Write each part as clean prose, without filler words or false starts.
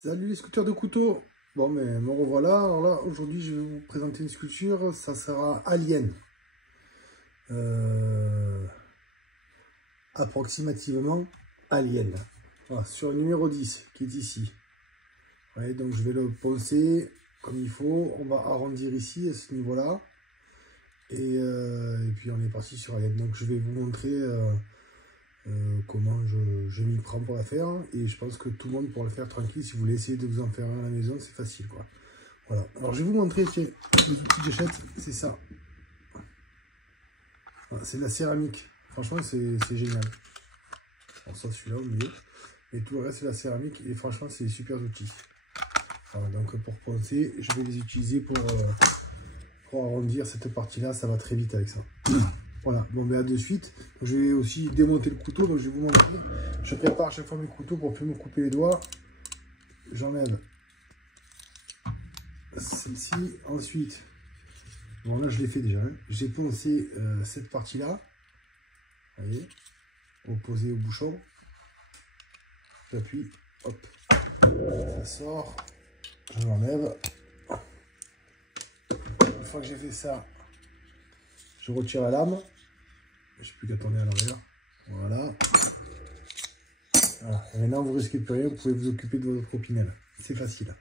Salut les sculpteurs de couteaux. Bon, mais me revoilà. Alors là, aujourd'hui, je vais vous présenter une sculpture. Ça sera Alien. Approximativement Alien. Voilà, sur le numéro 10 qui est ici. Ouais, donc je vais le poncer comme il faut. On va arrondir ici à ce niveau-là. Et puis on est parti sur Alien. Donc je vais vous montrer comment je m'y prends pour la faire. Et je pense que tout le monde pourra le faire tranquille. Si vous voulez essayer de vous en faire un à la maison, c'est facile, quoi. Voilà. Alors je vais vous montrer, tiens, les outils que j'achète, c'est ça. Voilà, c'est de la céramique. Franchement, c'est génial. Alors ça, celui-là au milieu. Et tout le reste, c'est la céramique. Et franchement, c'est des super outils. Voilà, donc pour poncer, je vais les utiliser pour arrondir cette partie-là. Ça va très vite avec ça. Voilà, bon ben à de suite. Je vais aussi démonter le couteau, donc je vais vous montrer. Je prépare à chaque fois mes couteaux pour plus me couper les doigts. J'enlève celle-ci. Ensuite, bon là je l'ai fait déjà. Hein. J'ai poncé cette partie-là. Vous voyez, opposé au bouchon. J'appuie, hop, ça sort. Je l'enlève. Une fois que j'ai fait ça, je retire la lame. Je n'ai plus qu'à tourner à l'envers. Voilà. Voilà. Et maintenant, vous risquez de plus rien. Vous pouvez vous occuper de votre opinel. C'est facile.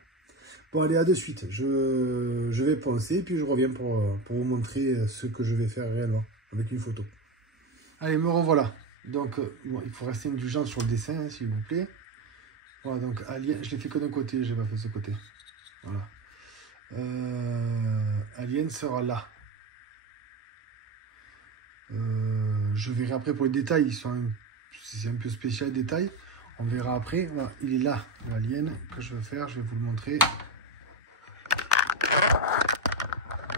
Bon, allez, à de suite. Je vais poncer, puis je reviens pour vous montrer ce que je vais faire réellement, avec une photo. Allez, me revoilà. Donc, bon, il faut rester indulgent sur le dessin, hein, s'il vous plaît. Voilà, donc, Alien, je l'ai fait que d'un côté, je n'ai pas fait ce côté. Voilà. Alien sera là. Je verrai après pour les détails, c'est un peu spécial les détails. On verra après. Voilà, il est là, l'alien que je veux faire. Je vais vous le montrer.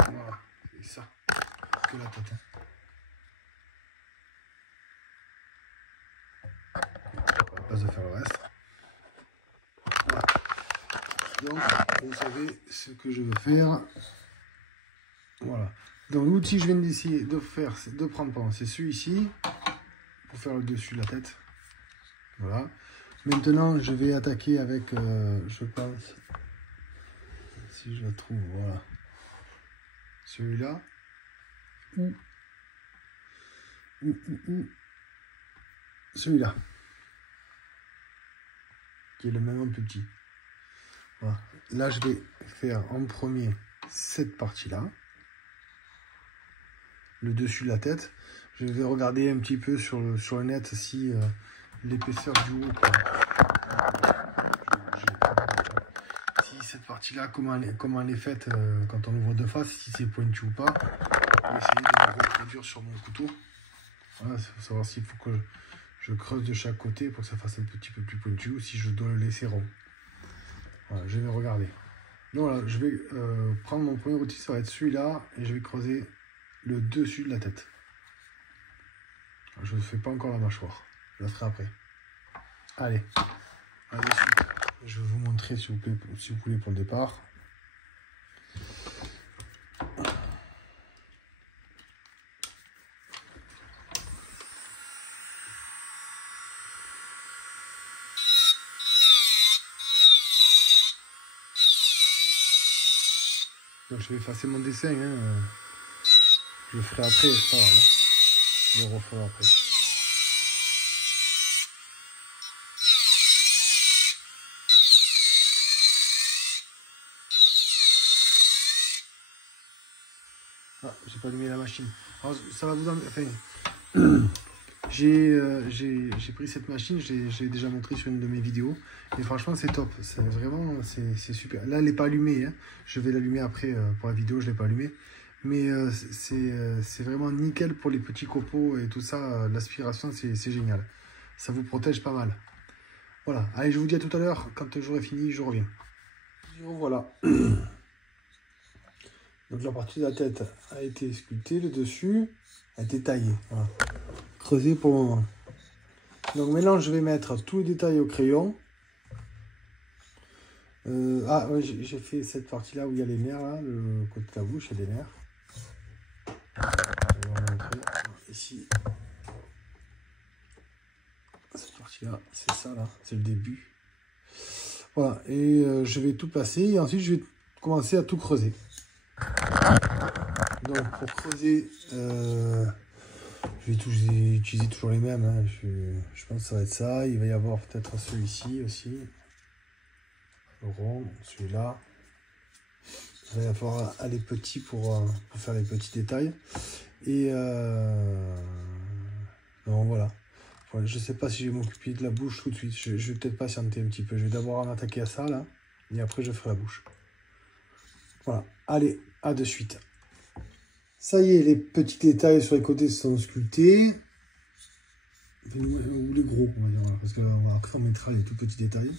Voilà, c'est ça. Que la tête. Hein. Pas de faire le reste. Voilà. Donc, vous savez ce que je veux faire. Voilà. Donc l'outil que je viens d'essayer de faire, c'est de prendre, c'est celui-ci, pour faire le dessus de la tête. Voilà. Maintenant, je vais attaquer avec, je pense, si je la trouve, voilà. Celui-là. Celui-là. Qui est le même un peu petit. Voilà. Là, je vais faire en premier cette partie-là. Le dessus de la tête. Je vais regarder un petit peu sur le net si l'épaisseur du haut, quoi. Si cette partie là comment elle est faite quand on ouvre de face, si c'est pointu ou pas. Je vais essayer de le reproduire sur mon couteau. Voilà, il faut savoir s'il faut que je creuse de chaque côté pour que ça fasse un petit peu plus pointu ou si je dois le laisser rond. Voilà, je vais regarder. Donc voilà, je vais prendre mon premier outil, ça va être celui-là, et je vais creuser le dessus de la tête. Je ne fais pas encore la mâchoire, je la ferai après. Allez, à de suite. Je vais vous montrer s'il vous plaît, si vous voulez, pour le départ. Donc je vais effacer mon dessin, hein. Je le ferai après, c'est pas grave, hein. Je le referai après. Ah, j'ai pas allumé la machine. Alors, ça va vous en... Enfin, j'ai pris cette machine, j'ai déjà montré sur une de mes vidéos. Et franchement, c'est top. C'est vraiment, c'est super. Là, elle n'est pas allumée. Hein. Je vais l'allumer après pour la vidéo, je ne l'ai pas allumée. Mais c'est vraiment nickel pour les petits copeaux et tout ça. L'aspiration, c'est génial. Ça vous protège pas mal. Voilà. Allez, je vous dis à tout à l'heure. Quand j'aurai fini, je reviens. Voilà. Donc la partie de la tête a été sculptée, le dessus a été taillé. Voilà. Creusé pour le moment. Donc maintenant je vais mettre tous les détails au crayon. Ah ouais, j'ai fait cette partie là où il y a les nerfs, là, le côté de la bouche, il y a des nerfs. Je vais vous montrer. Ici. Cette partie là, c'est ça là, c'est le début. Voilà, et je vais tout passer et ensuite je vais commencer à tout creuser. Donc pour creuser, je vais utiliser toujours les mêmes. Hein. Je pense que ça va être ça. Il va y avoir peut-être celui-ci aussi. Le rond, celui-là. Il va y avoir les petits pour faire les petits détails. Et donc voilà. Voilà, je ne sais pas si je vais m'occuper de la bouche tout de suite. Je vais peut-être patienter un petit peu. Je vais d'abord m'attaquer à ça là. Et après je ferai la bouche. Voilà. Allez, à de suite. Ça y est, les petits détails sur les côtés sont sculptés. Ou les gros, on va dire. Voilà, parce qu'après on mettra les tout petits détails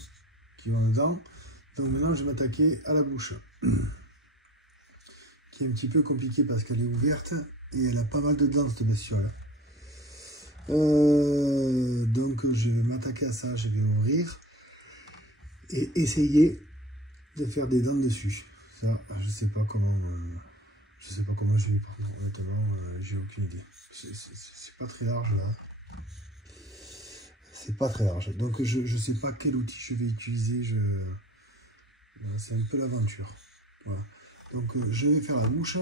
qui vont dedans. Donc maintenant je vais m'attaquer à la bouche. Qui est un petit peu compliquée parce qu'elle est ouverte. Et elle a pas mal de dents cette bestiole. Donc je vais m'attaquer à ça, je vais ouvrir et essayer de faire des dents dessus. Ça, je sais pas comment je vais prendre. Honnêtement, j'ai aucune idée. C'est pas très large là. C'est pas très large. Donc je sais pas quel outil je vais utiliser. C'est un peu l'aventure. Voilà. Donc je vais faire la bouche.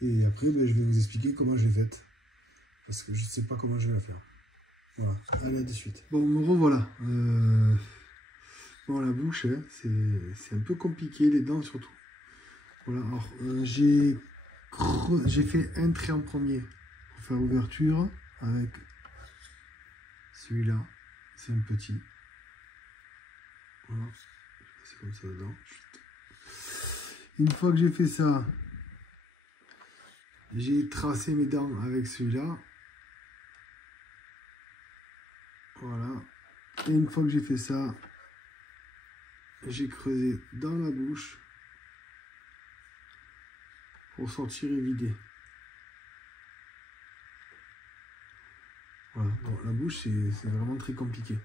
Et après, ben, je vais vous expliquer comment je l'ai faite. Parce que je ne sais pas comment je vais la faire. Voilà, allez, à de suite. Bon, me revoilà. Bon, la bouche, hein, c'est un peu compliqué, les dents surtout. Voilà, alors j'ai fait un trait en premier pour faire ouverture avec celui-là. C'est un petit. Voilà, c'est comme ça dedans. Une fois que j'ai fait ça, j'ai tracé mes dents avec celui-là. Voilà. Et une fois que j'ai fait ça, j'ai creusé dans la bouche pour sortir et vider. Voilà. Bon, la bouche, c'est vraiment très compliqué.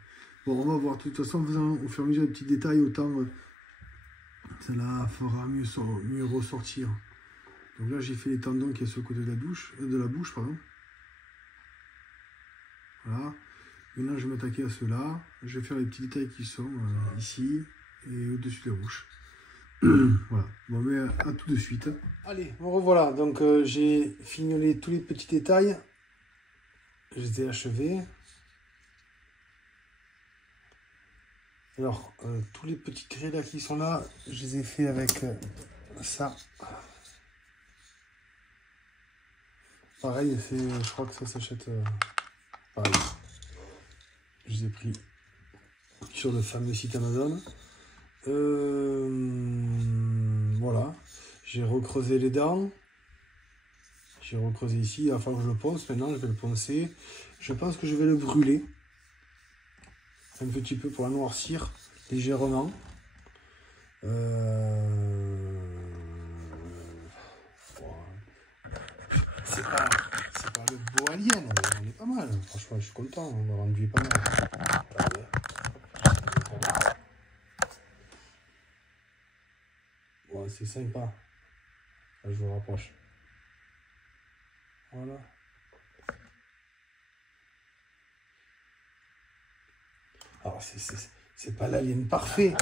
Bon, on va voir. De toute façon, en faisant au fur et à mesure des petits détails, autant cela fera mieux ressortir. Donc là, j'ai fait les tendons qui est sur le côté de la bouche, pardon. Voilà. Maintenant, je vais m'attaquer à ceux-là. Je vais faire les petits détails qui sont ici et au-dessus de la bouche. Voilà. Bon, mais à tout de suite. Allez, me revoilà. Donc, j'ai fignolé tous les petits détails. Je les ai achevés. Alors, tous les petits traits là qui sont là, je les ai fait avec ça. Pareil, je crois que ça s'achète pareil. Je les ai pris sur le fameux site Amazon. Voilà. J'ai recreusé les dents. J'ai recreusé ici. Il va falloir que je le ponce. Maintenant, je vais le poncer. Je pense que je vais le brûler. Un petit peu pour la noircir légèrement. C'est pas le beau alien, on est pas mal. Franchement, je suis content, le rendu est pas mal. Ouais, c'est sympa. Là, je vous rapproche. Voilà. Alors, c'est pas l'alien parfait.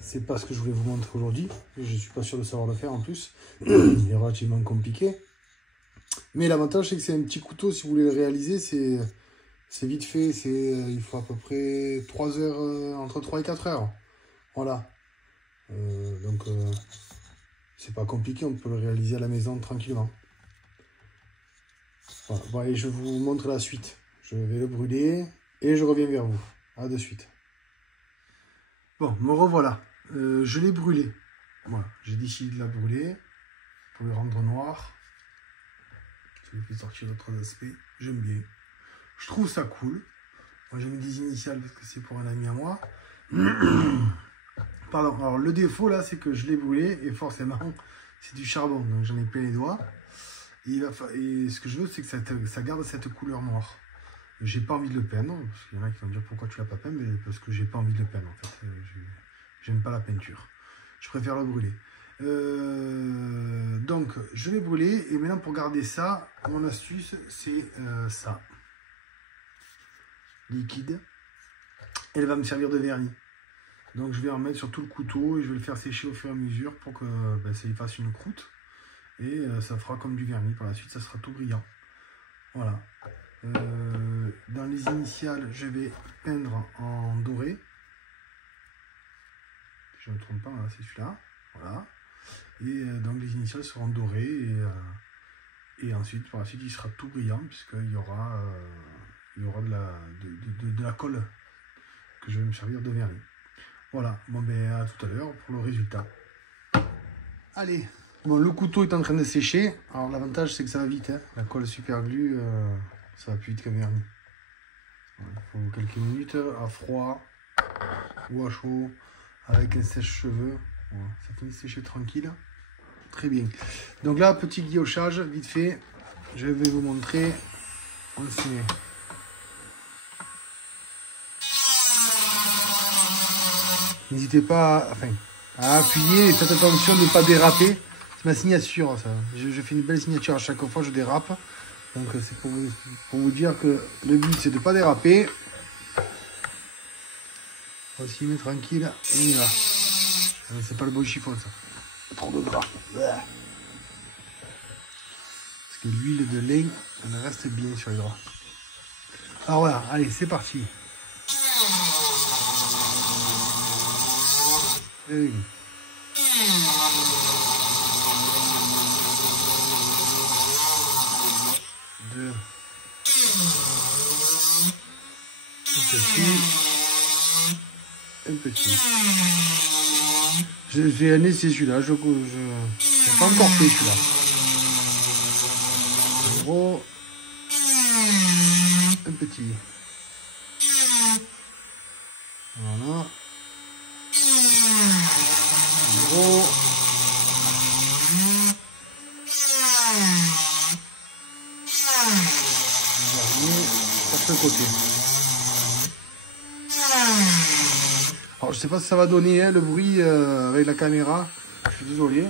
C'est pas ce que je voulais vous montrer aujourd'hui. Je suis pas sûr de savoir le faire en plus. Il est relativement compliqué. Mais l'avantage, c'est que c'est un petit couteau. Si vous voulez le réaliser, c'est vite fait. Il faut à peu près 3 heures, entre 3 et 4 heures. Voilà. Donc, c'est pas compliqué. On peut le réaliser à la maison tranquillement. Voilà. Bon, allez, je vous montre la suite. Je vais le brûler et je reviens vers vous. À de suite. Bon, me revoilà. Je l'ai brûlé. Voilà, j'ai décidé de la brûler pour le rendre noir. Je vais faire sortir d'autres aspects. J'aime bien. Je trouve ça cool. Moi, j'ai mis des initiales parce que c'est pour un ami à moi. Pardon. Alors, le défaut là, c'est que je l'ai brûlé et forcément, c'est du charbon. Donc, j'en ai plein les doigts. Et ce que je veux, c'est que ça garde cette couleur noire. J'ai pas envie de le peindre, parce qu'il y en a qui vont me dire pourquoi tu l'as pas peint, mais parce que j'ai pas envie de le peindre en fait. J'aime pas la peinture. Je préfère le brûler. Donc, je vais brûler. Et maintenant, pour garder ça, mon astuce, c'est ça. Liquide. Elle va me servir de vernis. Donc, je vais en mettre sur tout le couteau et je vais le faire sécher au fur et à mesure pour que ça y fasse une croûte. Et ça fera comme du vernis. Par la suite, ça sera tout brillant. Voilà. Dans les initiales, je vais peindre en doré. Si je ne me trompe pas, c'est celui-là. Voilà. Et donc les initiales seront dorées et ensuite, par la suite, il sera tout brillant puisqu'il y aura, de la colle que je vais me servir de vernis. Voilà. Bon, ben à tout à l'heure pour le résultat. Allez. Bon, le couteau est en train de sécher. Alors l'avantage, c'est que ça va vite. Hein. La colle super glue, ça va plus vite qu'un vernis. Il faut quelques minutes à froid ou à chaud avec un sèche-cheveux. Voilà, ça finit de sécher tranquille. Très bien. Donc là, petit guillochage, vite fait. Je vais vous montrer. On s'y met. N'hésitez pas à appuyer et faites attention de ne pas déraper. C'est ma signature, ça. Je fais une belle signature à chaque fois, je dérape. Donc c'est pour vous dire que le but, c'est de ne pas déraper. On s'y met tranquille et on y va. C'est pas le beau chiffon, ça. Trop de gras. Parce que l'huile de lin, elle reste bien sur les draps. Alors voilà, allez, c'est parti. Et... 2. Un petit. J'ai un essai celui-là, je n'ai pas encore fait celui-là. Un gros. Un petit. Voilà. Un gros. Sur ce côté. Alors je sais pas si ça va donner hein, le bruit avec la caméra. Je suis désolé.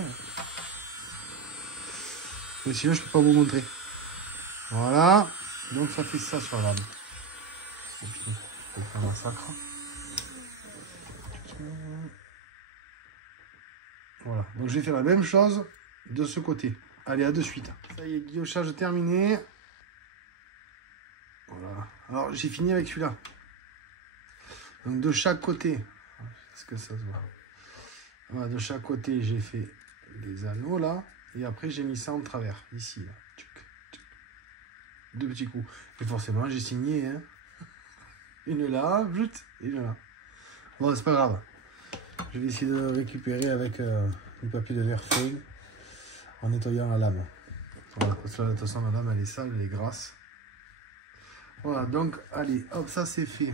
Mais sinon je peux pas vous montrer. Voilà. Donc ça fait ça sur la lame. C'est un massacre. Voilà. Donc j'ai fait la même chose de ce côté. Allez, à de suite. Ça y est, guillochage terminé. Voilà. Alors j'ai fini avec celui-là. Donc de chaque côté, est-ce que ça se voit? Voilà, de chaque côté j'ai fait des anneaux là. Et après j'ai mis ça en travers, ici là. Deux petits coups. Et forcément j'ai signé. Hein. Une là, et une là. Bon, c'est pas grave. Je vais essayer de le récupérer avec du papier de verre fin en nettoyant la lame. Voilà, parce que là, de toute façon la lame elle est sale, elle est grasse. Voilà, donc allez, hop, ça c'est fait.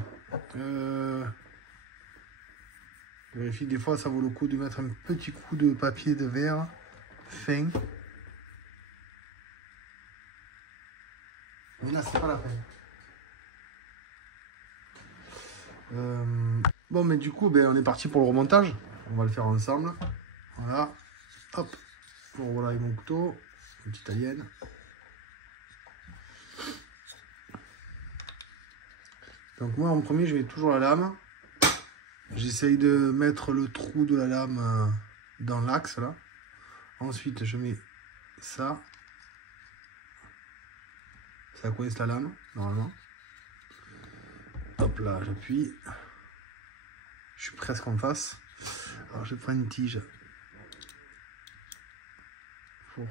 Vérifie, des fois ça vaut le coup de mettre un petit coup de papier de verre fin. Mais là, c'est pas la peine. Bon, mais du coup, on est parti pour le remontage. On va le faire ensemble. Voilà. Hop. Bon, voilà avec mon couteau. Une petite italienne. Donc moi, en premier, je mets toujours la lame. J'essaye de mettre le trou de la lame dans l'axe, là. Ensuite, je mets ça. Ça coince la lame, normalement. Hop là, j'appuie. Je suis presque en face. Alors, je prends une tige pour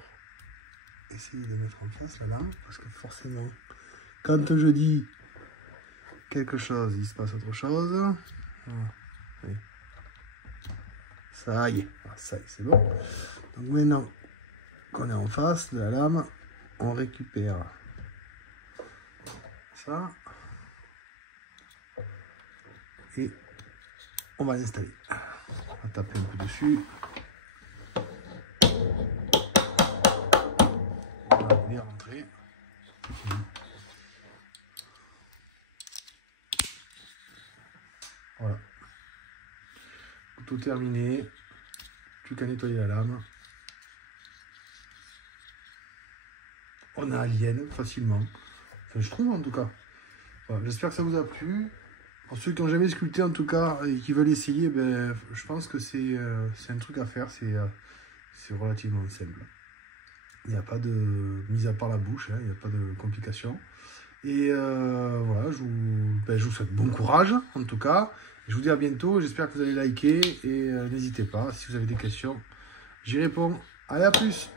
essayer de mettre en face la lame. Parce que forcément, quand je dis quelque chose, il se passe autre chose. Voilà. Oui. Ça y est, c'est bon. Donc maintenant qu'on est en face de la lame, on récupère ça et on va l'installer. On va taper un peu dessus. On va bien rentrer. Voilà. Tout terminé. Plus qu'à nettoyer la lame. On a Alien facilement. Enfin, je trouve en tout cas. Voilà, j'espère que ça vous a plu. Pour ceux qui n'ont jamais sculpté en tout cas et qui veulent essayer, ben, je pense que c'est un truc à faire. C'est relativement simple. Il n'y a pas de mise à part la bouche, hein, il n'y a pas de complications. Et voilà, je vous souhaite bon courage en tout cas. Je vous dis à bientôt, j'espère que vous allez liker et n'hésitez pas, si vous avez des questions, j'y réponds. Allez, à plus!